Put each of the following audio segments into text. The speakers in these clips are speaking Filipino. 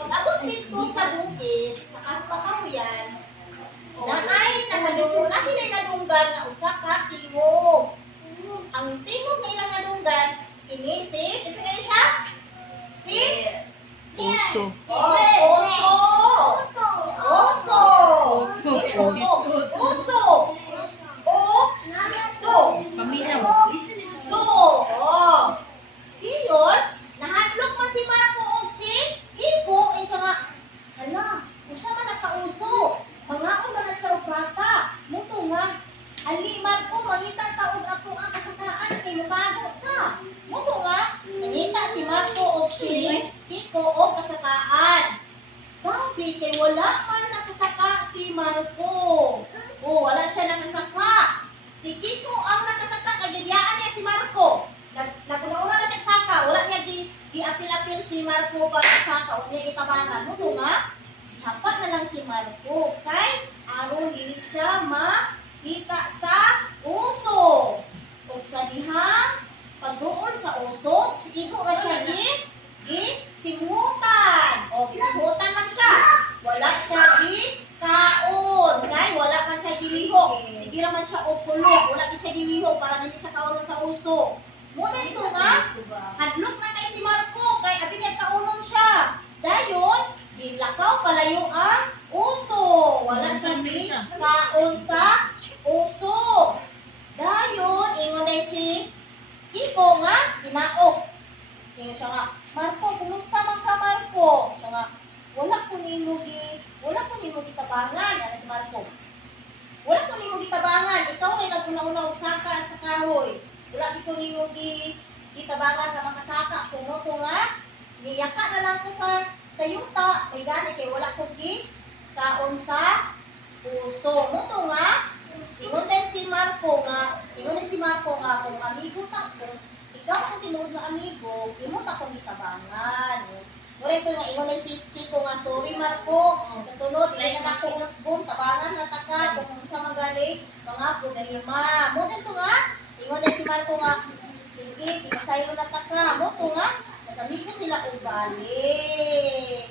Pag-abot dito sa bukid, sa karuyan, naay nakadunggan, na sila nadunggan na usa ka tingog. Ang tingog na ilang nadunggan, kini si, isa kayo siya? Si? Puso. Oh, oso. Oso. Oso. Oso. Oso. Paminaw. So, oh. Iyon, nahadlok man si Marco og si Iko, and siya nga, hala, usa man nakauso. Mangaon man na siya og bata. Muto nga, ali Marco, mangita ta og ako ang kasakaan kay mukago ka. Muto nga, nangita si Marco og si Iko og kasakaan. Grabe, kay wala man nakasaka si Marco. Oh, wala siya nakasaka. Si Kiko ang nakasaka, kagidiyaan niya si Marco. Naguna-una na siya saka, wala niya di-apil-apil si Marco para saka, o niya gitabangan. Muto nga, dapat na lang si Marco. Kay, aron dili siya makita sa uso. O sa dihang pagduol sa uso, si Kiko ra siya simutan. O, simutan lang siya. Wala siya kaon. Kay, wala man siya gilihok. Sige man siya upulog. Wala din siya gilihok para hindi siya kaunon sa uso. Muna ito nga, hadlok na kay si Marco, kay abi niya kaunon siya. Dayon, gilakaw palayo ang uso. Wala siya kaon sa uso. Dayon, ingon day si Kiko nga, ginaok. Ingon siya nga, Marco, kumusta man ka Marco? Siya nga, wala ko nimo gitabangan. Ano si Marco? Wala ko nimo gitabangan. Ikaw rin naguna-una og saka sa kahoy. Wala ko nimo gitabangan nga makasaka. Kumoto nga, niyaka na lang ko sa yuta. May gani kay wala ko kaon sa puso. Muto nga, ingon din si Marco nga kung amigo ta ko, ikaw ang tinuod nga amigo, imot akong gitabangan. Mura ito nga, ingon din si Kiko nga, sorry Marco, kasunod, hindi na ako usbong, tabangan na taka, kung sa magaling, mga problema. Mura ito nga, ingon din si Marco nga, sige, tinasayro na taka. Muto nga, nag-amigo sila ubali.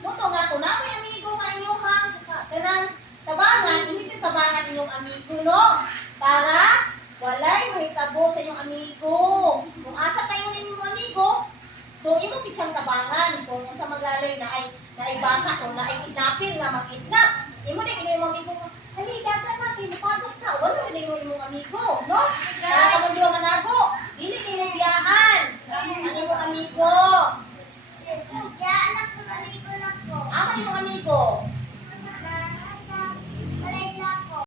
Muto nga, kung na may amigo nga inyong kanang tabangan, hindi yung tabangan inyong amigo, no? Para walay mahitabo sa inyong amigo. Kung asa kayo ninyong amigo, so imo kitsang tabangan kung sa magaling na ay baka o na ay kidnapin nga mag-kidnap. Imo din imo amigo, hali dagan na kinapagod ka, wala rin imo imong amigo.